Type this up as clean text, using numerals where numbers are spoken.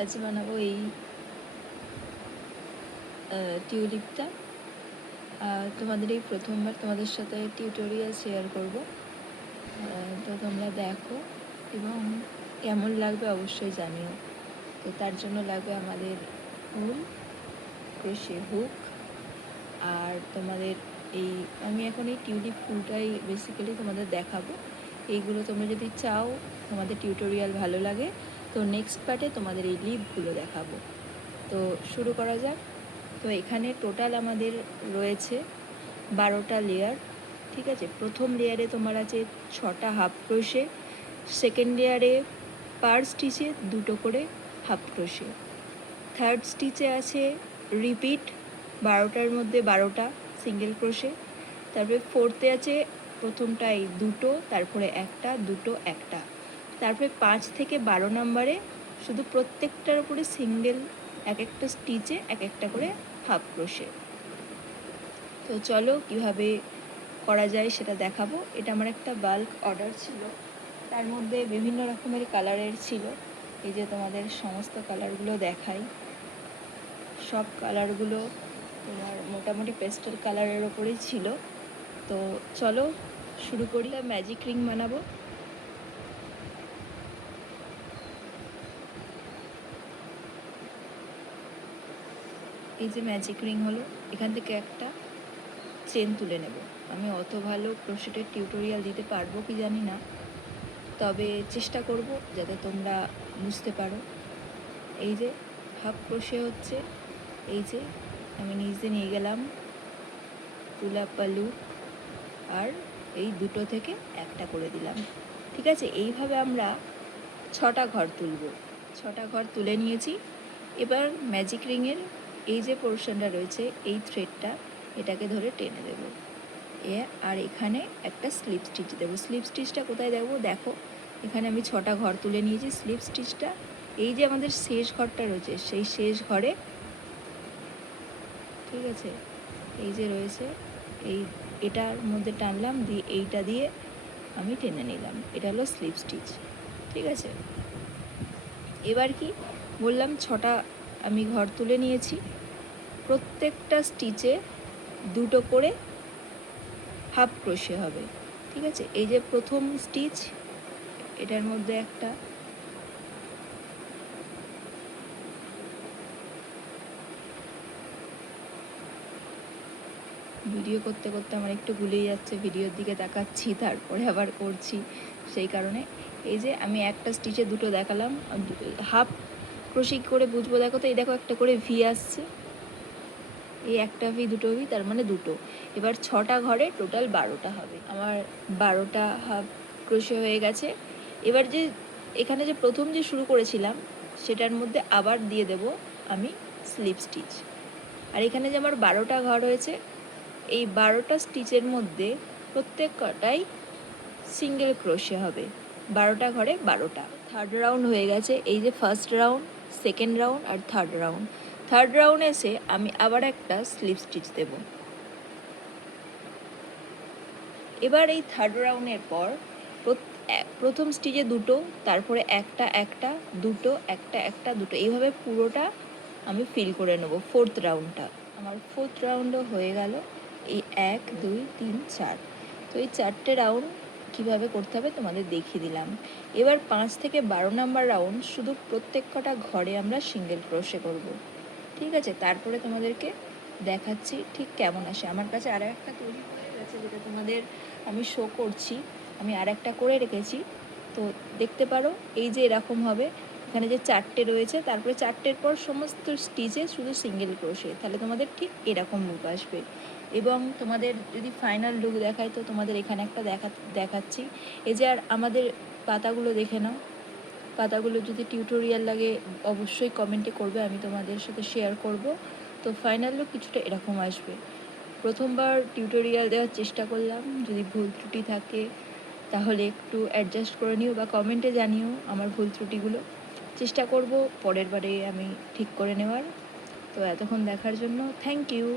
আজ বানাবো এই টিউলিপটা। তোমাদের এই প্রথমবার তোমাদের সাথে টিউটোরিয়াল শেয়ার করব, তো তোমরা দেখো এবং কেমন লাগবে অবশ্যই জানিও। তো তার জন্য লাগবে আমাদের ফুল, ক্রোশে হুক, আর তোমাদের এই আমি এখন এই টিউলিপ ফুলটাই বেসিক্যালি তোমাদের দেখাবো। এইগুলো তোমরা যদি চাও তোমাদের টিউটোরিয়াল ভালো লাগে তো নেক্সট পার্টে তোমাদের এই লিপগুলো দেখাবো। তো শুরু করা যাক। তো এখানে টোটাল আমাদের রয়েছে 12টা লেয়ার, ঠিক আছে। প্রথম লেয়ারে তোমার আছে 6টা হাফ ক্রোশে, সেকেন্ড লেয়ারে পার স্টিচে 2টো করে হাফ ক্রোশে, থার্ড স্টিচে আছে রিপিট 12টার মধ্যে 12টা সিঙ্গেল ক্রোশে, তারপরে ফোর্থে আছে প্রথমটাই 2টো, তারপরে 1টা 2টো 1টা, তারপরে 5 থেকে 12 নম্বরে শুধু প্রত্যেকটার উপরে সিঙ্গেল এক একটা স্টিচে এক একটা করে হাফ ক্রোশে। তো চলো কীভাবে করা যায় সেটা দেখাবো। এটা আমার একটা বাল্ক অর্ডার ছিল, তার মধ্যে বিভিন্ন রকমের কালারের ছিল। এই যে তোমাদের সমস্ত কালারগুলো দেখাই, সব কালারগুলো তোমার মোটামুটি পেস্টেল কালারের ওপরেই ছিল। তো চলো শুরু করি। ম্যাজিক রিং বানাবো। এই যে ম্যাজিক রিং হলো, এখান থেকে একটা চেন তুলে নেব। আমি অত ভালো ক্রোশেটের টিউটোরিয়াল দিতে পারবো কি জানি না, তবে চেষ্টা করব যাতে তোমরা বুঝতে পারো। এই যে হাফ ক্রোশে হচ্ছে, এই যে আমি নিজে নিয়ে গেলাম তুলা পালু, আর এই দুটো থেকে একটা করে দিলাম, ঠিক আছে। এইভাবে আমরা 6টা ঘর তুলব। 6টা ঘর তুলে নিয়েছি। এবার ম্যাজিক রিংয়ের এই যে পোর্শনটা রয়েছে, এই থ্রেডটা এটাকে ধরে টেনে দেব, আর এখানে একটা স্লিপ স্টিচ দেবো। স্লিপ স্টিচটা কোথায় দেবো দেখো, এখানে আমি 6টা ঘর তুলে নিয়েছি। স্লিপ স্টিচটা এই যে আমাদের শেষ ঘরটা রয়েছে সেই শেষ ঘরে, ঠিক আছে, এই যে রয়েছে এই এটার মধ্যে টানলাম, দিয়ে এইটা দিয়ে আমি টেনে নিলাম। এটা হলো স্লিপ স্টিচ, ঠিক আছে। এবার কি বললাম, 6টা আমি ঘর তুলে নিয়েছি। প্রত্যেকটা স্টিচে 2টো করে হাফ ক্রোশে হবে, ঠিক আছে। এই যে প্রথম স্টিচ, এটার মধ্যে একটা, ভিডিও করতে করতে আমার একটু ভুলেই যাচ্ছে, ভিডিওর দিকে তাকাচ্ছি তারপরে আবার করছি, সেই কারণে। এই যে আমি একটা স্টিচে 2টো দেখালাম, হাফ ক্রোশে করে বুঝবো দেখো তো, এই দেখো একটা করে ভি আসছে, এই একটা ভি 2টো ভি, তার মানে 2টো। এবার 6টা ঘরে টোটাল 12টা হবে। আমার 12টা হাফ ক্রোশে হয়ে গেছে। এবার যে এখানে যে প্রথম যে শুরু করেছিলাম সেটার মধ্যে আবার দিয়ে দেব আমি স্লিপ স্টিচ। আর এখানে যে আমার 12টা ঘর হয়েছে, এই 12টা স্টিচের মধ্যে প্রত্যেক কটাই সিঙ্গেল ক্রোশে হবে। 12টা ঘরে 12টা। থার্ড রাউন্ড হয়ে গেছে। এই যে ফার্স্ট রাউন্ড, সেকেন্ড রাউন্ড আর থার্ড রাউন্ড। থার্ড রাউন্ড এসে আমি আবার একটা স্লিপ স্টিচ দেব। এবার এই থার্ড রাউন্ডের পর প্রথম স্টিচে 2টো, তারপরে একটা একটা 2টো, একটা একটা 2টো, এইভাবে পুরোটা আমি ফিল করে নেব। ফোর্থ রাউন্ডটা আমার ফোর্থ রাউন্ডও হয়ে গেল। এই 1 2 3 4, তো এই 4টে রাউন্ড কীভাবে করতে হবে তোমাদের দেখিয়ে দিলাম। এবার 5 থেকে 12 নাম্বার রাউন্ড শুধু প্রত্যেক কটা ঘরে আমরা সিঙ্গেল ক্রোশে করব, ঠিক আছে। তারপরে তোমাদেরকে দেখাচ্ছি ঠিক কেমন আসে। আমার কাছে আরও একটা তৈরি হয়ে গেছে, যেটা তোমাদের আমি শো করছি। আমি আর একটা করে রেখেছি, তো দেখতে পারো। এই যে এরকম হবে, এখানে যে 4টে রয়েছে, তারপরে 4টের পর সমস্ত স্টিচে শুধু সিঙ্গেল ক্রোশে, তাহলে তোমাদের ঠিক এরকম লুক আসবে। এবং তোমাদের যদি ফাইনাল লুক দেখায়, তো তোমাদের এখানে একটা দেখাচ্ছি। এই যে আর আমাদের পাতাগুলো দেখে নাও। পাতাগুলো যদি টিউটোরিয়াল লাগে অবশ্যই কমেন্টে করবে, আমি তোমাদের সাথে শেয়ার করব। তো ফাইনাল লুক কিছুটা এরকম আসবে। প্রথমবার টিউটোরিয়াল দেওয়ার চেষ্টা করলাম, যদি ভুল ত্রুটি থাকে তাহলে একটু অ্যাডজাস্ট করে নিও বা কমেন্টে জানিও আমার ভুল ত্রুটিগুলো। চেষ্টা করব পরের বারে আমি ঠিক করে নেওয়ার। তো এতক্ষণ দেখার জন্য থ্যাংক ইউ।